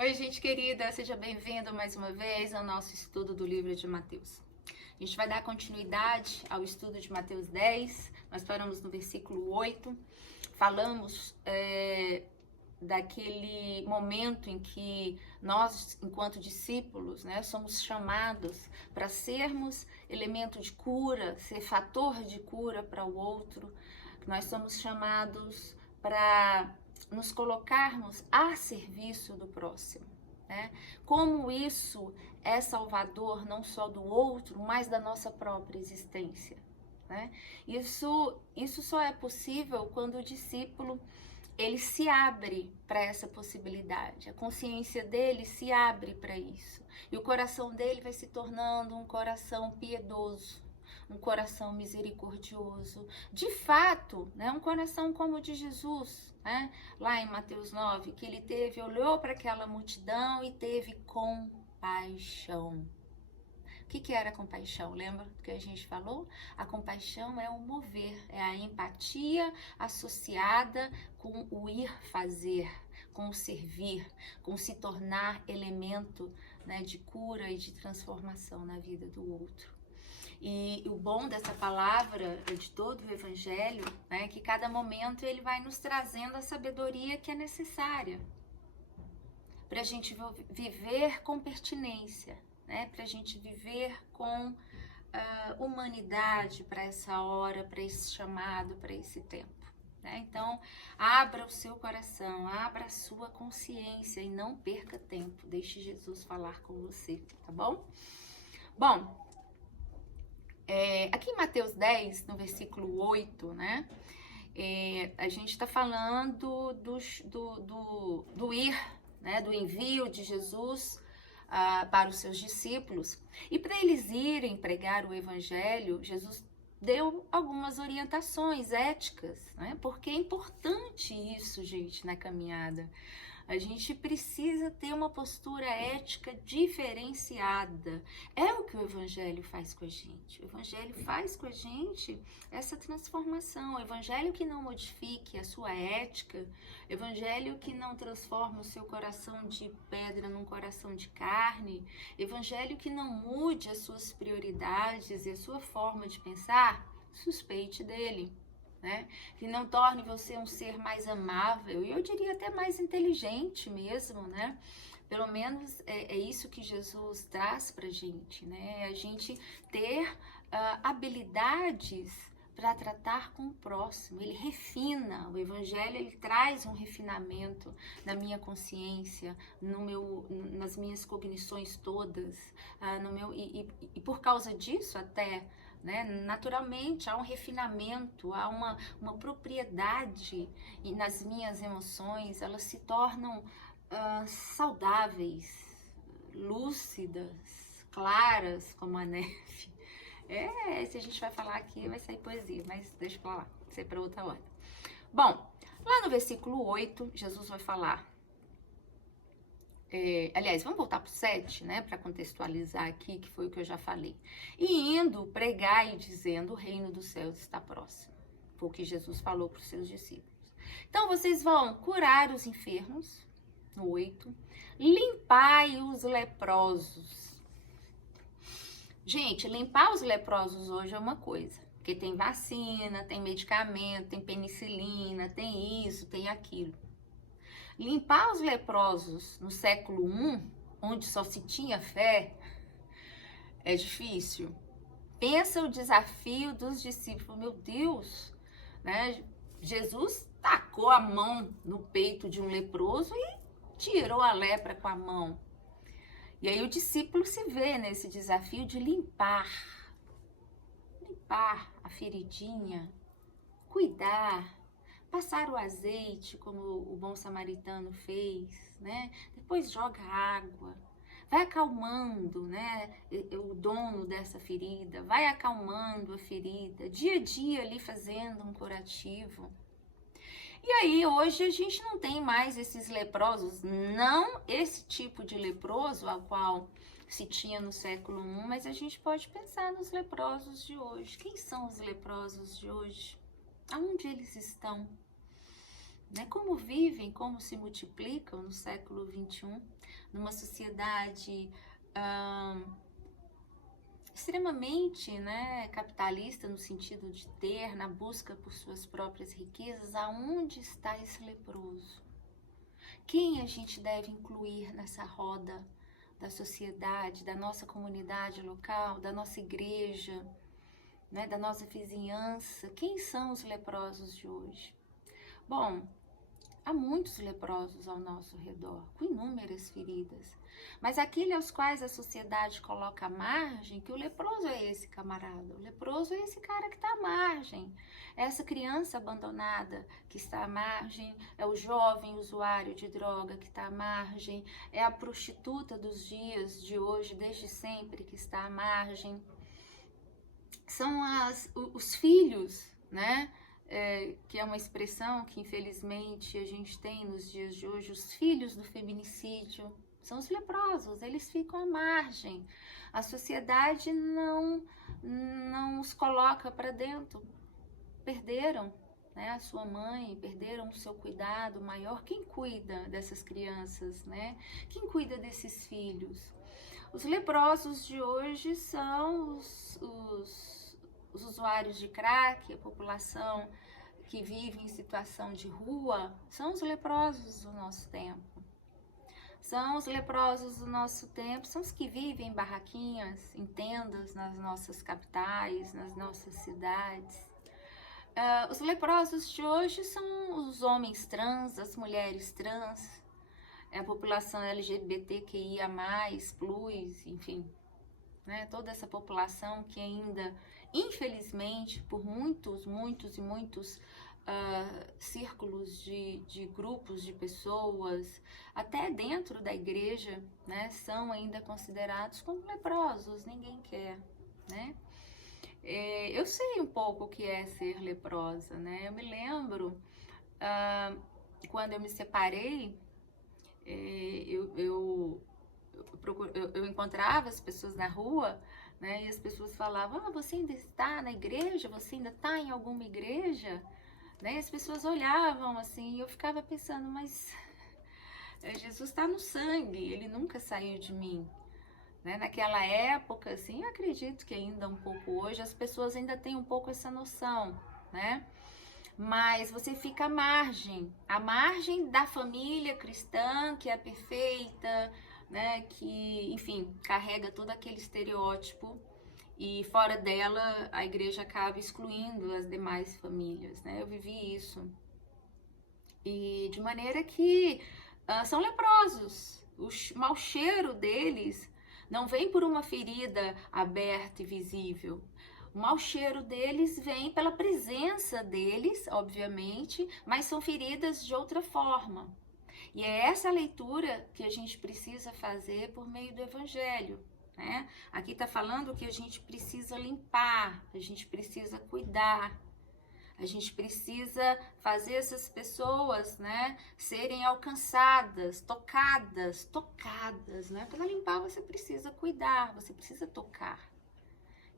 Oi, gente querida, seja bem-vindo mais uma vez ao nosso estudo do livro de Mateus. A gente vai dar continuidade ao estudo de Mateus 10, nós paramos no versículo 8, falamos daquele momento em que nós, enquanto discípulos, somos chamados para sermos elemento de cura, ser fator de cura para o outro, nós somos chamados para nos colocarmos a serviço do próximo, né? Como isso é salvador não só do outro, mas da nossa própria existência, né? Isso só é possível quando o discípulo ele se abre para essa possibilidade, a consciência dele se abre para isso, e o coração dele vai se tornando um coração piedoso, um coração misericordioso, de fato, né, um coração como o de Jesus, né? Lá em Mateus 9, que ele olhou para aquela multidão e teve compaixão. O que era compaixão? Lembra do que a gente falou? A compaixão é o mover, é a empatia associada com o ir fazer, com o servir, com se tornar elemento, né, de cura e de transformação na vida do outro. E o bom dessa palavra, de todo o Evangelho, né, é que cada momento ele vai nos trazendo a sabedoria que é necessária para a gente viver com pertinência, né, para a gente viver com humanidade para essa hora, para esse chamado, para esse tempo, né? Então, abra o seu coração, abra a sua consciência e não perca tempo. Deixe Jesus falar com você, tá bom? Bom, aqui em Mateus 10, no versículo 8, né? A gente está falando do ir, né? Do envio de Jesus para os seus discípulos. E para eles irem pregar o evangelho, Jesus deu algumas orientações éticas, né? Porque é importante isso, gente, na caminhada. A gente precisa ter uma postura ética diferenciada. É o que o Evangelho faz com a gente. O Evangelho faz com a gente essa transformação. O Evangelho que não modifique a sua ética, o Evangelho que não transforma o seu coração de pedra num coração de carne, o Evangelho que não mude as suas prioridades e a sua forma de pensar, suspeite dele, né? Que não torne você um ser mais amável, e eu diria até mais inteligente mesmo, né? Pelo menos é isso que Jesus traz pra gente, né? A gente ter habilidades para tratar com o próximo. Ele refina, o Evangelho ele traz um refinamento na minha consciência, nas minhas cognições todas, e por causa disso até, né, naturalmente há um refinamento, há uma propriedade nas minhas emoções, elas se tornam saudáveis, lúcidas, claras como a neve. Se a gente vai falar aqui vai sair poesia, mas deixa pra lá, isso é para outra hora. Bom, lá no versículo 8, Jesus vai falar, aliás, vamos voltar para o 7, né, para contextualizar aqui, que foi o que eu já falei. E indo, pregai, dizendo, o reino dos céus está próximo. Foi o que Jesus falou para os seus discípulos. Então, vocês vão curar os enfermos, no 8, limpai os leprosos. Gente, limpar os leprosos hoje é uma coisa, porque tem vacina, tem medicamento, tem penicilina, tem isso, tem aquilo. Limpar os leprosos no século I, onde só se tinha fé, é difícil. Pensa o desafio dos discípulos. Meu Deus, né? Jesus tacou a mão no peito de um leproso e tirou a lepra com a mão. E aí o discípulo se vê nesse desafio de limpar a feridinha, cuidar, passar o azeite, como o bom samaritano fez, né? Depois joga água, vai acalmando, né, o dono dessa ferida, vai acalmando a ferida, dia a dia ali fazendo um curativo. E aí hoje a gente não tem mais esses leprosos, não esse tipo de leproso ao qual se tinha no século I, mas a gente pode pensar nos leprosos de hoje. Quem são os leprosos de hoje? Aonde eles estão? né? Como vivem, como se multiplicam no século XXI, numa sociedade extremamente, né, capitalista, no sentido de ter, na busca por suas próprias riquezas. Aonde está esse leproso? Quem a gente deve incluir nessa roda da sociedade, da nossa comunidade local, da nossa igreja, né, da nossa vizinhança? Quem são os leprosos de hoje? Bom, há muitos leprosos ao nosso redor, com inúmeras feridas. Mas aquele aos quais a sociedade coloca à margem, que o leproso é esse camarada, o leproso é esse cara que está à margem, é essa criança abandonada que está à margem, é o jovem usuário de droga que está à margem, é a prostituta dos dias de hoje, desde sempre, que está à margem. São os filhos, né? Que é uma expressão que infelizmente a gente tem nos dias de hoje, os filhos do feminicídio, são os leprosos, eles ficam à margem. A sociedade não os coloca para dentro. Perderam, né, a sua mãe, perderam o seu cuidado maior. Quem cuida dessas crianças, né? Quem cuida desses filhos? Os leprosos de hoje são os usuários de crack, a população que vive em situação de rua, são os leprosos do nosso tempo. São os leprosos do nosso tempo, são os que vivem em barraquinhas, em tendas nas nossas capitais, nas nossas cidades. Os leprosos de hoje são os homens trans, as mulheres trans, a população LGBTQIA+, plus, enfim, né? Toda essa população que ainda, infelizmente, por muitos círculos de grupos de pessoas, até dentro da igreja, né, são ainda considerados como leprosos, ninguém quer, né? Eu sei um pouco o que é ser leprosa, né? Eu me lembro, quando eu me separei, eu encontrava as pessoas na rua, né, e as pessoas falavam: você ainda está na igreja? Você ainda está em alguma igreja? Né? As pessoas olhavam assim, e eu ficava pensando, mas Jesus está no sangue, ele nunca saiu de mim. Né? Naquela época, assim, eu acredito que ainda um pouco hoje, as pessoas ainda têm um pouco essa noção, né? Mas você fica à margem da família cristã, que é perfeita, né? Que, enfim, carrega todo aquele estereótipo, e fora dela a igreja acaba excluindo as demais famílias, né? Eu vivi isso. E de maneira que são leprosos. O mau cheiro deles não vem por uma ferida aberta e visível. O mau cheiro deles vem pela presença deles, obviamente, mas são feridas de outra forma. E é essa leitura que a gente precisa fazer por meio do Evangelho, né? Aqui está falando que a gente precisa limpar, a gente precisa cuidar, a gente precisa fazer essas pessoas, né, serem alcançadas, tocadas, né? Para limpar você precisa cuidar, você precisa tocar.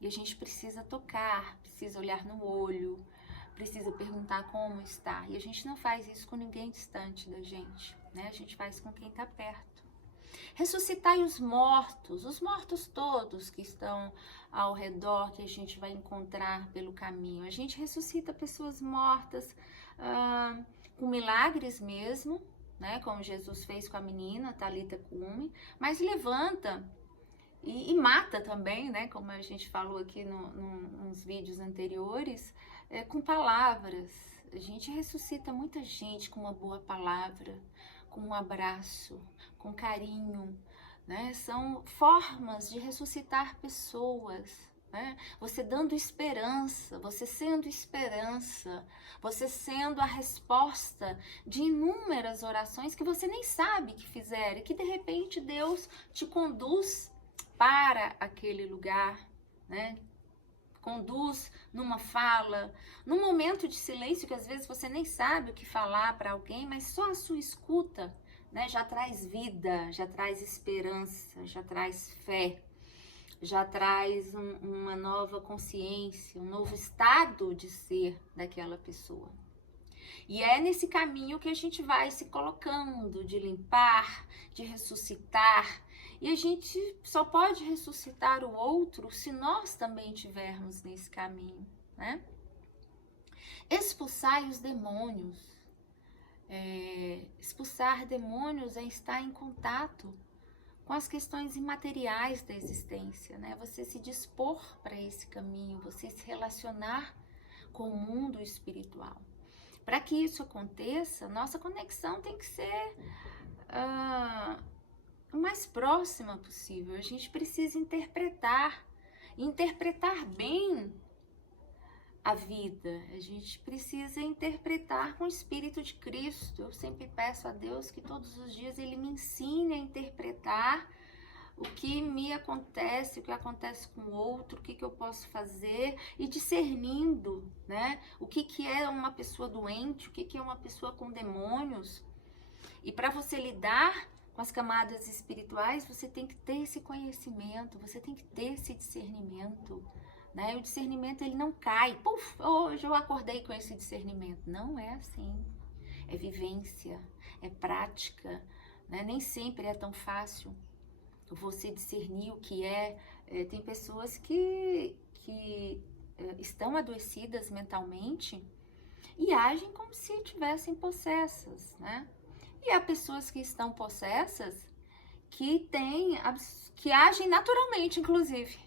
E a gente precisa tocar, precisa olhar no olho, precisa perguntar como está. E a gente não faz isso com ninguém distante da gente, né? A gente faz com quem está perto. Ressuscitai os mortos todos que estão ao redor, que a gente vai encontrar pelo caminho. A gente ressuscita pessoas mortas com milagres mesmo, né? Como Jesus fez com a menina Talita Cumi, mas levanta e mata também, né? Como a gente falou aqui nos vídeos anteriores, com palavras. A gente ressuscita muita gente com uma boa palavra, com um abraço, com carinho, né? São formas de ressuscitar pessoas, né? Você dando esperança, você sendo a resposta de inúmeras orações que você nem sabe que fizeram, e que de repente Deus te conduz para aquele lugar, né? Conduz numa fala, num momento de silêncio que às vezes você nem sabe o que falar para alguém, mas só a sua escuta, né, já traz vida, já traz esperança, já traz fé, já traz uma nova consciência, um novo estado de ser daquela pessoa. E é nesse caminho que a gente vai se colocando, de limpar, de ressuscitar. E a gente só pode ressuscitar o outro se nós também estivermos nesse caminho, né? Expulsai os demônios. Expulsar demônios é estar em contato com as questões imateriais da existência, né? Você se dispor para esse caminho, você se relacionar com o mundo espiritual. Para que isso aconteça, nossa conexão tem que ser o mais próxima possível. A gente precisa interpretar bem a vida. A gente precisa interpretar com o Espírito de Cristo. Eu sempre peço a Deus que todos os dias Ele me ensine a interpretar o que me acontece, o que acontece com o outro, o que eu posso fazer, e discernindo, né? O que é uma pessoa doente, o que é uma pessoa com demônios. E para você lidar com as camadas espirituais, você tem que ter esse conhecimento, você tem que ter esse discernimento, né? O discernimento, ele não cai. Puf, hoje eu acordei com esse discernimento. Não é assim. É vivência, é prática, né? Nem sempre é tão fácil você discernir o que é. Tem pessoas que estão adoecidas mentalmente e agem como se estivessem possessas, né? E há pessoas que estão possessas que agem naturalmente, inclusive.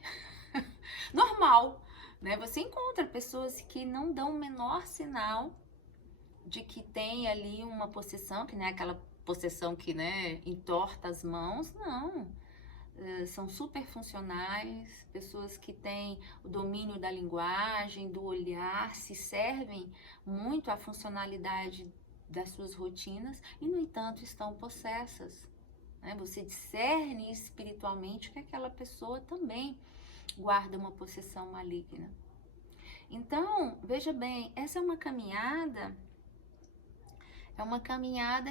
Normal, né? Você encontra pessoas que não dão o menor sinal de que tem ali uma possessão, que não é aquela possessão que, né, entorta as mãos, não. São super funcionais, pessoas que têm o domínio da linguagem, do olhar, se servem muito à funcionalidade das suas rotinas e, no entanto, estão possessas, né? Você discerne espiritualmente que aquela pessoa também guarda uma possessão maligna. Então, veja bem, essa é uma caminhada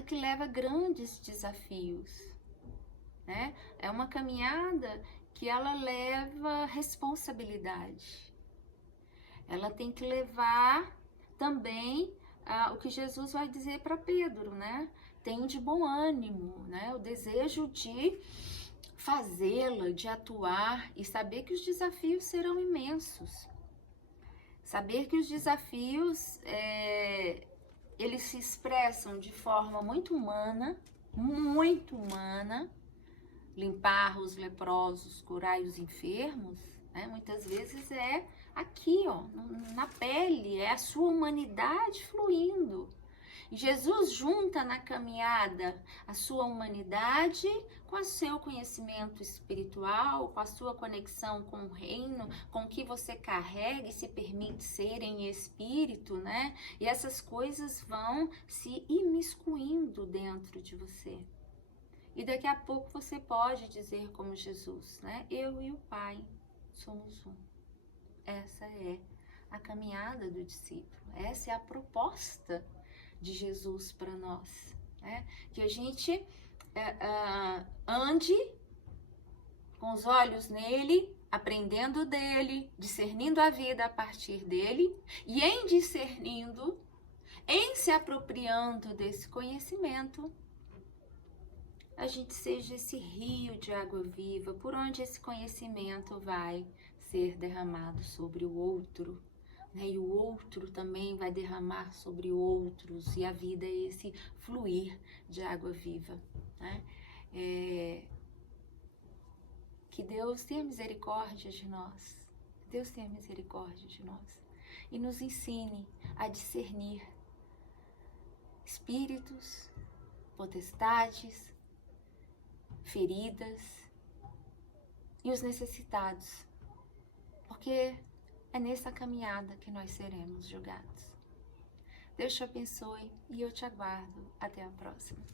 que leva grandes desafios, né? É uma caminhada que ela leva responsabilidade. Ela tem que levar também o que Jesus vai dizer para Pedro, né? Tem de bom ânimo, né? O desejo de fazê-la, de atuar e saber que os desafios serão imensos. Saber que os desafios, eles se expressam de forma muito humana, limpar os leprosos, curar os enfermos, né? Muitas vezes é aqui, ó, na pele, é a sua humanidade fluindo. E Jesus junta na caminhada a sua humanidade com o seu conhecimento espiritual, com a sua conexão com o reino, com o que você carrega e se permite ser em espírito, né? E essas coisas vão se imiscuindo dentro de você. E daqui a pouco você pode dizer como Jesus, né? Eu e o Pai somos um. Essa é a caminhada do discípulo. Essa é a proposta de Jesus para nós, né? Que a gente ande com os olhos nele, aprendendo dele, discernindo a vida a partir dele, e em discernindo, em se apropriando desse conhecimento, a gente seja esse rio de água viva, por onde esse conhecimento vai ser derramado sobre o outro, né? E o outro também vai derramar sobre outros, e a vida é esse fluir de água viva, né? Que Deus tenha misericórdia de nós, Deus tenha misericórdia de nós, e nos ensine a discernir espíritos, potestades, feridas e os necessitados, porque é nessa caminhada que nós seremos julgados. Deus te abençoe e eu te aguardo. Até a próxima.